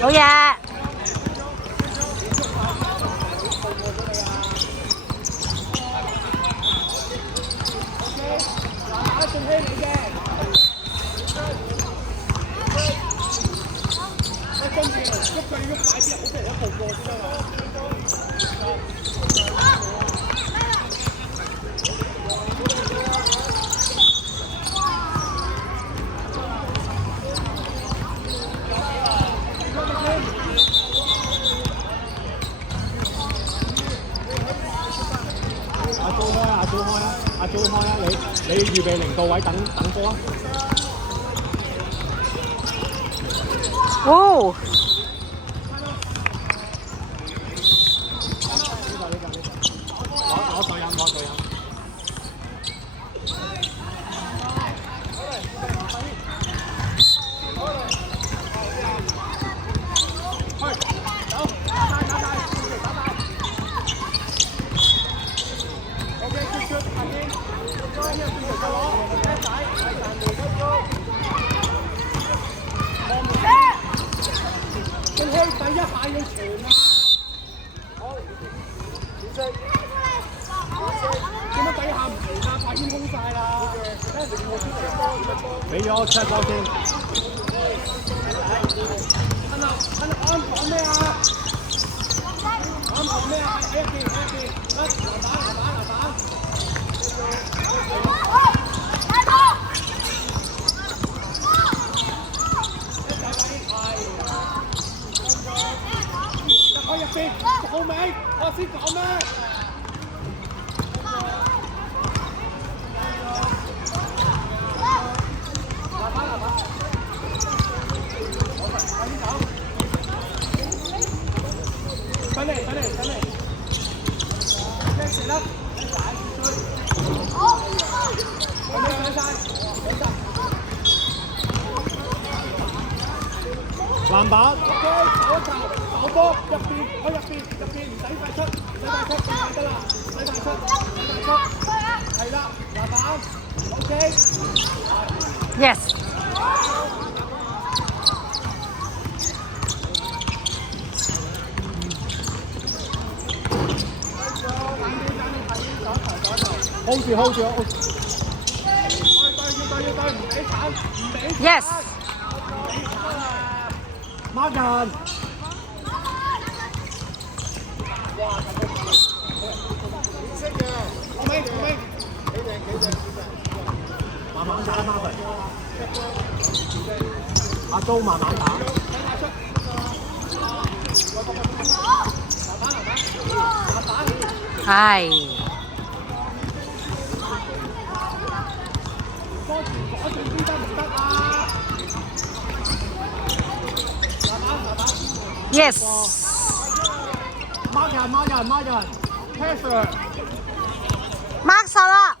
好嘢！阿祖開啊！你預備零到位等波啊！哦！攞水飲，攞水飲。俾咗 check 波先。講咩啊？講咩啊？喺一邊，籃板。入去入邊，後尾我先講咩？上嚟！OK， 食啦！好，上晒！籃板 ，OK， 手一球波入邊，唔使快出，得啦，唔使快出，係啦，籃板 ，OK。Yes。hold 住，要對，唔俾鏟！Yes。孖人。識嘅，我明，幾正，慢慢打孖人。阿都慢慢打。係。Yes。孖人 ，pressure。mark 實啦。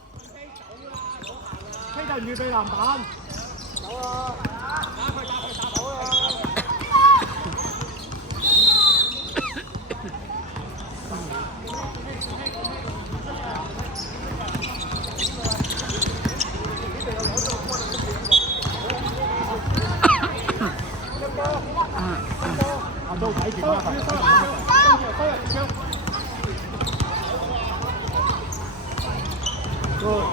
呢陣預備籃板。走啦！打佢走啦！阿都睇住啦，Good。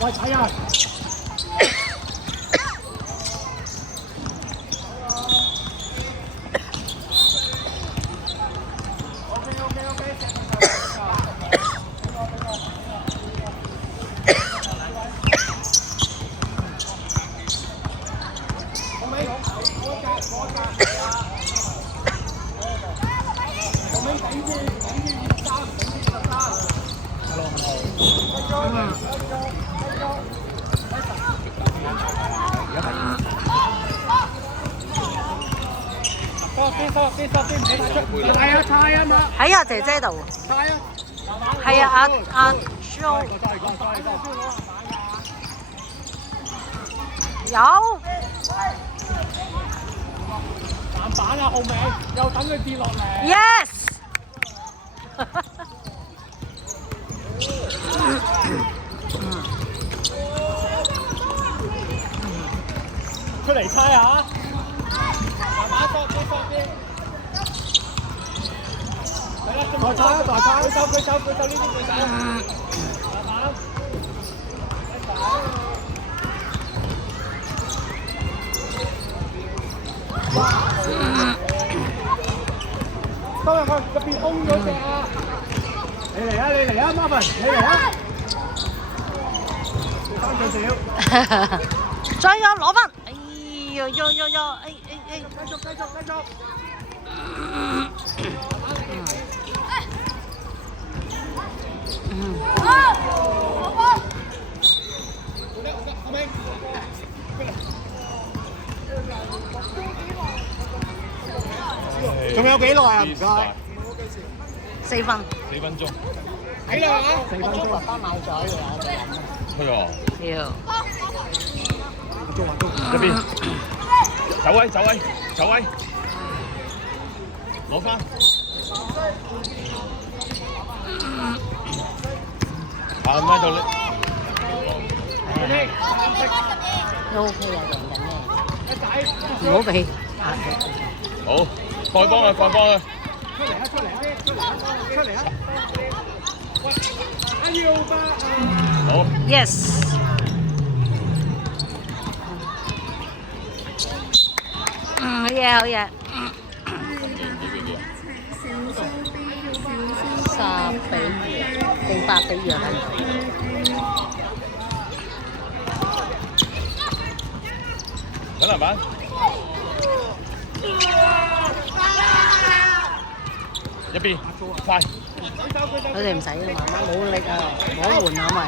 喂，睇啊！喺阿姐姐度。係啊，阿 Jo。有。籃板啊，後尾又等佢跌落嚟。Yes。出嚟猜下，慢慢索啲。係啦，代猜，舉手呢啲舉手。慢慢。收入去，入邊空咗隻啊！你嚟啊，Marvin， 你嚟啊！3最少。再有攞翻，哎呀，繼續。仲有幾耐啊？唔該。4分。4分鐘。睇啦嚇，4分鐘。爸爸買咗嘢，我哋飲。係啊。要。入邊。走位。攞翻。行喺度咧。都 OK 啊，贏緊咩？唔好俾壓力。好，蓋幫佢。出嚟啊！喂，要吧？好。Yes。好嘢。10比2定8比2啊？揾籃板。一邊快。佢哋唔使慢慢冇力啊，冇換啊咪。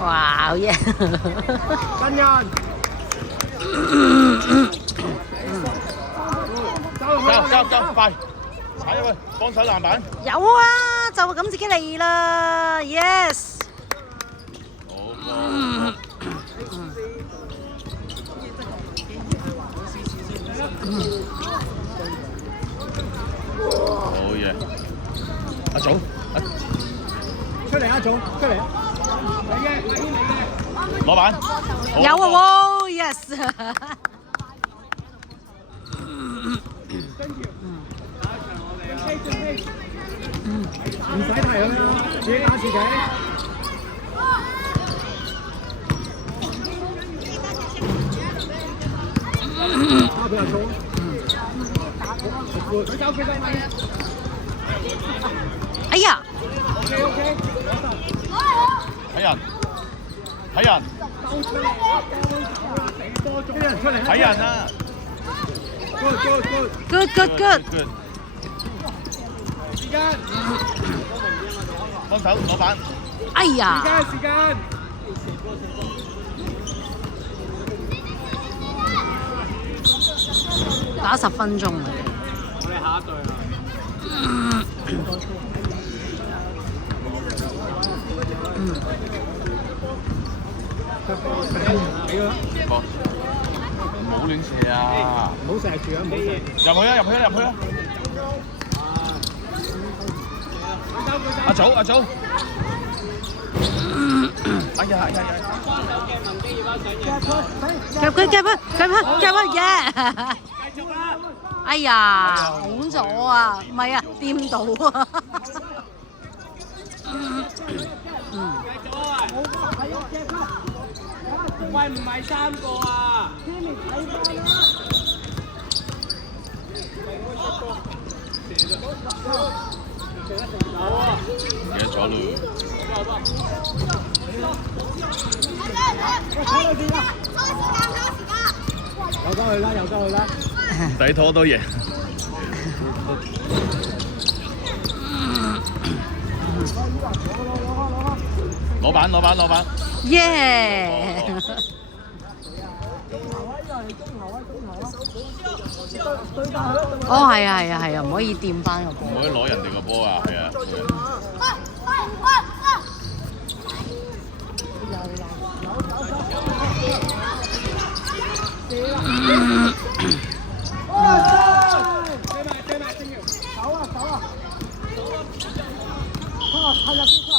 哇！好嘢。跟人。交，快！踩入去，幫手籃板。有啊，就咁自己嚟啦 ，yes。好。好嘢。阿祖，出嚟啊，祖，出嚟啊！攞板。有啊喎 ，yes。唔使提佢啦，自己打自己。打俾阿聰。佢走。哎呀！睇人。睇人啊 Good。時間。幫手攞板。哎呀！時間。打10分鐘啊！我哋下一隊啊。俾佢啦。唔好亂射啊！唔好射住啊！唔好射。入去啊！阿祖。哎呀！夾佢耶！哎呀，好咗啊，唔係啊，掂到啊。喂，唔係3個啊！唔記得咗咯。有得去啦！抵拖多嘢。攞板。耶！哦，係啊，唔可以掂翻個波。唔可以攞人哋個波啊，係啊。係入邊出。